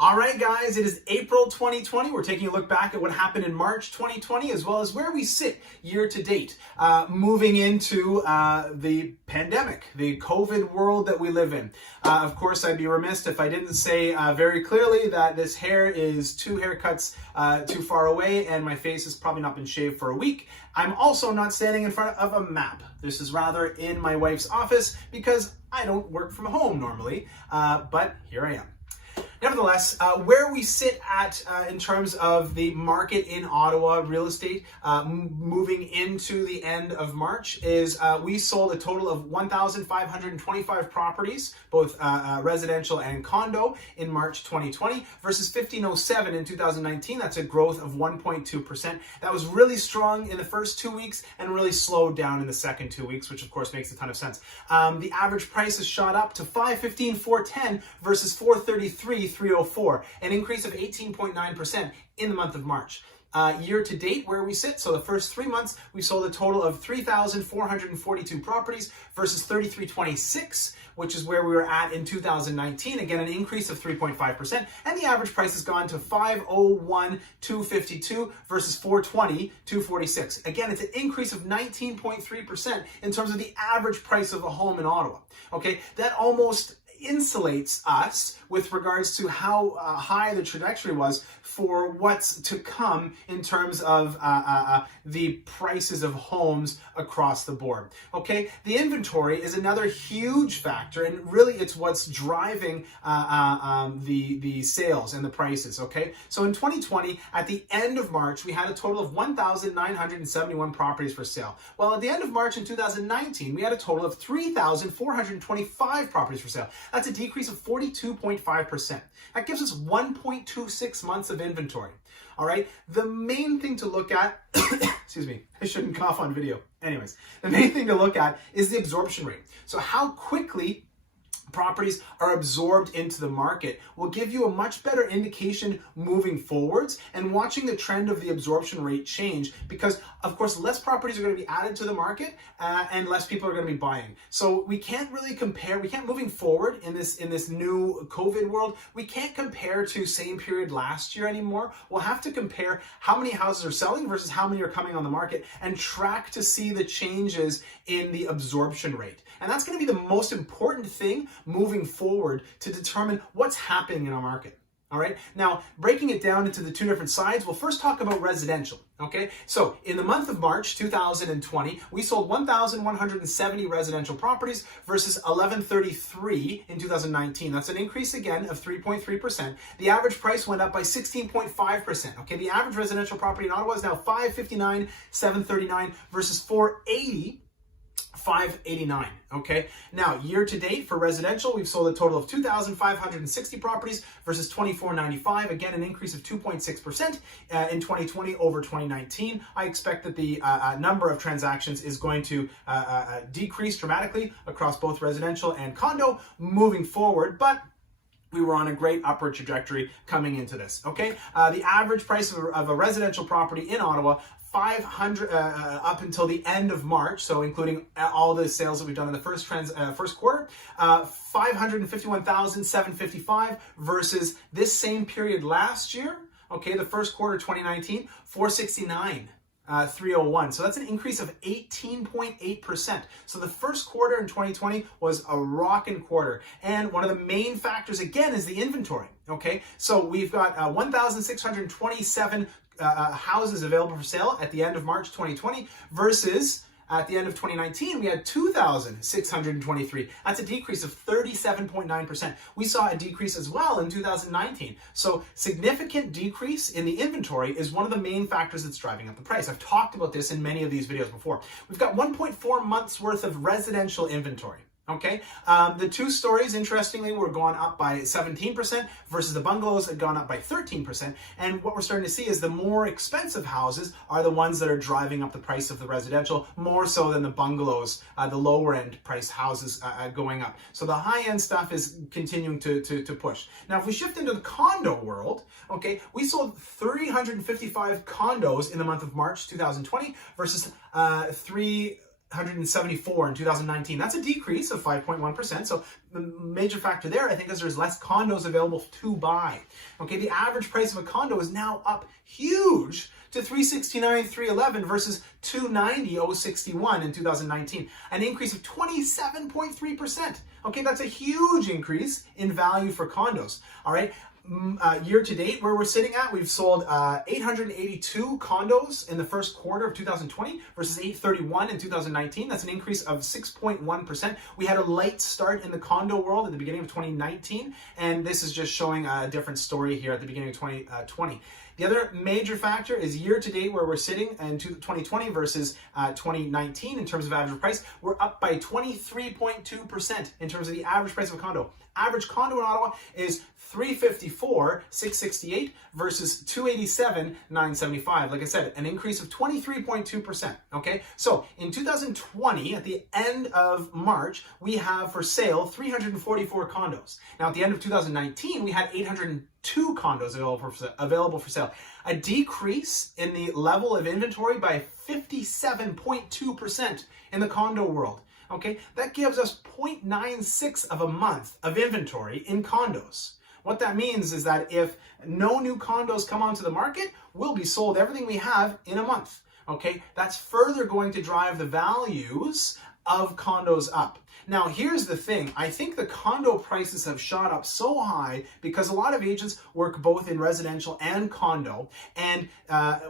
All right, guys, it is April 2020. We're taking a look back at what happened in March 2020, as well as where we sit year to date, moving into the pandemic, the COVID world that we live in. Of course, I'd be remiss if I didn't say very clearly that this hair is 2 haircuts too far away, and my face has probably not been shaved for a week. I'm also not standing in front of a map. This is rather in my wife's office because I don't work from home normally, but here I am. Nevertheless, where we sit at in terms of the market in Ottawa real estate moving into the end of March is we sold a total of 1,525 properties, both residential and condo, in March 2020 versus 1,507 in 2019. That's a growth of 1.2%. That was really strong in the first 2 weeks and really slowed down in the second 2 weeks, which of course makes a ton of sense. The average price has shot up to $515,410 versus $433,304, an increase of 18.9% in the month of March. Year to date, where we sit, so the first 3 months, we sold a total of 3,442 properties versus 3,326, which is where we were at in 2019. Again, an increase of 3.5%, and the average price has gone to $501,252 versus $420,246. Again, it's an increase of 19.3% in terms of the average price of a home in Ottawa. Okay, that almost insulates us with regards to how high the trajectory was for what's to come in terms of the prices of homes across the board. Okay, the inventory is another huge factor, and really it's what's driving the sales and the prices. Okay, so in 2020, at the end of March, we had a total of 1,971 properties for sale. Well, at the end of March in 2019, we had a total of 3,425 properties for sale. That's a decrease of 42.5%. That gives us 1.26 months of inventory. All right. The main thing to look at, excuse me, I shouldn't cough on video. Anyways, the main thing to look at is the absorption rate. So how quickly properties are absorbed into the market will give you a much better indication moving forwards, and watching the trend of the absorption rate change, because of course less properties are going to be added to the market and less people are going to be buying. So we can't really compare, moving forward in this new COVID world, we can't compare to same period last year anymore. We'll have to compare how many houses are selling versus how many are coming on the market and track to see the changes in the absorption rate. And that's going to be the most important thing moving forward to determine what's happening in our market. All right. Now, breaking it down into the two different sides, we'll first talk about residential. Okay. So in the month of March 2020, we sold 1,170 residential properties versus 1,133 in 2019. That's an increase again of 3.3%. The average price went up by 16.5%. Okay. The average residential property in Ottawa is now $559,739 versus $480,589. Okay. Now, year to date for residential, we've sold a total of 2,560 properties versus 2,495. Again, an increase of 2.6% in 2020 over 2019. I expect that the number of transactions is going to decrease dramatically across both residential and condo moving forward, but we were on a great upward trajectory coming into this. Okay. The average price of a residential property in Ottawa, 500 up until the end of March, so including all the sales that we've done in the first quarter, 551,755 versus this same period last year. Okay, the first quarter 2019, 469,301. So that's an increase of 18.8%. So the first quarter in 2020 was a rockin' quarter. And one of the main factors, again, is the inventory. Okay, so we've got 1,627 houses available for sale at the end of March 2020 versus at the end of 2019, we had 2,623. That's a decrease of 37.9%. We saw a decrease as well in 2019. So significant decrease in the inventory is one of the main factors that's driving up the price. I've talked about this in many of these videos before. We've got 1.4 months worth of residential inventory. Okay, the two stories, interestingly, were gone up by 17% versus the bungalows had gone up by 13%. And what we're starting to see is the more expensive houses are the ones that are driving up the price of the residential more so than the bungalows, the lower end priced houses going up. So the high end stuff is continuing to push. Now, if we shift into the condo world, okay, we sold 355 condos in the month of March 2020 versus 174 in 2019. That's a decrease of 5.1%. So the major factor there, I think, is there's less condos available to buy. Okay, the average price of a condo is now up huge to $369,311 versus $290,061 in 2019, an increase of 27.3%. Okay, that's a huge increase in value for condos. All right. Year to date, where we're sitting at, we've sold 882 condos in the first quarter of 2020 versus 831 in 2019. That's an increase of 6.1%. We had a light start in the condo world at the beginning of 2019, and this is just showing a different story here at the beginning of 2020. The other major factor is year to date, where we're sitting in 2020 versus 2019 in terms of average price. We're up by 23.2% in terms of the average price of a condo. Average condo in Ottawa is $354,668 versus $287,975. Like I said, an increase of 23.2%. Okay, so in 2020, at the end of March, we have for sale 344 condos. Now, at the end of 2019, we had 802 condos available for sale. A decrease in the level of inventory by 57.2% in the condo world. Okay, that gives us 0.96 of a month of inventory in condos. What that means is that if no new condos come onto the market, we'll be sold everything we have in a month. Okay, that's further going to drive the values of condos up. Now, here's the thing. I think the condo prices have shot up so high because a lot of agents work both in residential and condo. And,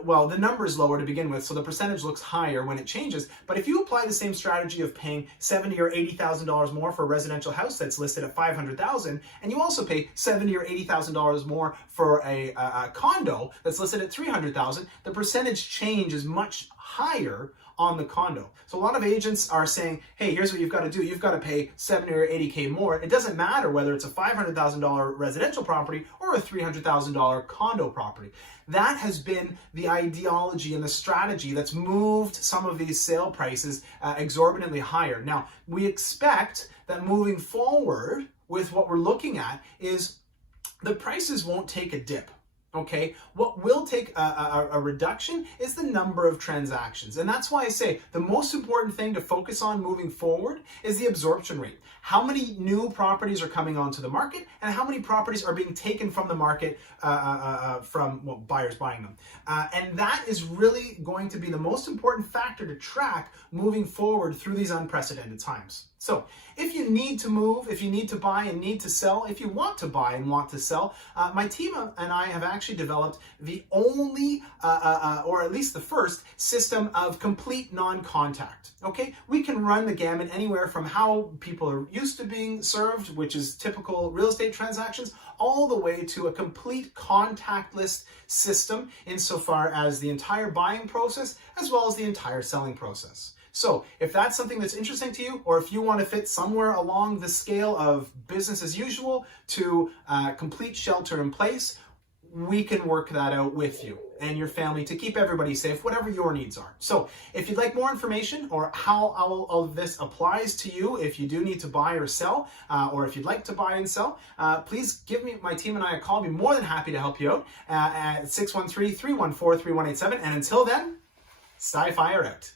well, the number is lower to begin with, so the percentage looks higher when it changes. But if you apply the same strategy of paying $70,000 or $80,000 more for a residential house that's listed at $500,000, and you also pay $70,000 or $80,000 more for a condo that's listed at $300,000, the percentage change is much higher on the condo. So a lot of agents are saying, hey, here's what you've got to do. You've got to pay 70 or 80K more. It doesn't matter whether it's a $500,000 residential property or a $300,000 condo property. That has been the ideology and the strategy that's moved some of these sale prices exorbitantly higher. Now, we expect that moving forward with what we're looking at is the prices won't take a dip. Okay, what will take a reduction is the number of transactions. And that's why I say the most important thing to focus on moving forward is the absorption rate. How many new properties are coming onto the market and how many properties are being taken from the market from buyers buying them. And that is really going to be the most important factor to track moving forward through these unprecedented times. So if you need to move, if you need to buy and need to sell, if you want to buy and want to sell, my team and I have actually developed the only, or at least the first, system of complete non-contact. Okay, we can run the gamut anywhere from how people are used to being served, which is typical real estate transactions, all the way to a complete contactless system insofar as the entire buying process as well as the entire selling process. So if that's something that's interesting to you, or if you want to fit somewhere along the scale of business as usual to complete shelter in place, we can work that out with you and your family to keep everybody safe, whatever your needs are. So if you'd like more information or how all of this applies to you, if you do need to buy or sell, or if you'd like to buy and sell, please give me, my team and I, a call. I'll be more than happy to help you out at 613-314-3187. And until then, Sci-Fire out.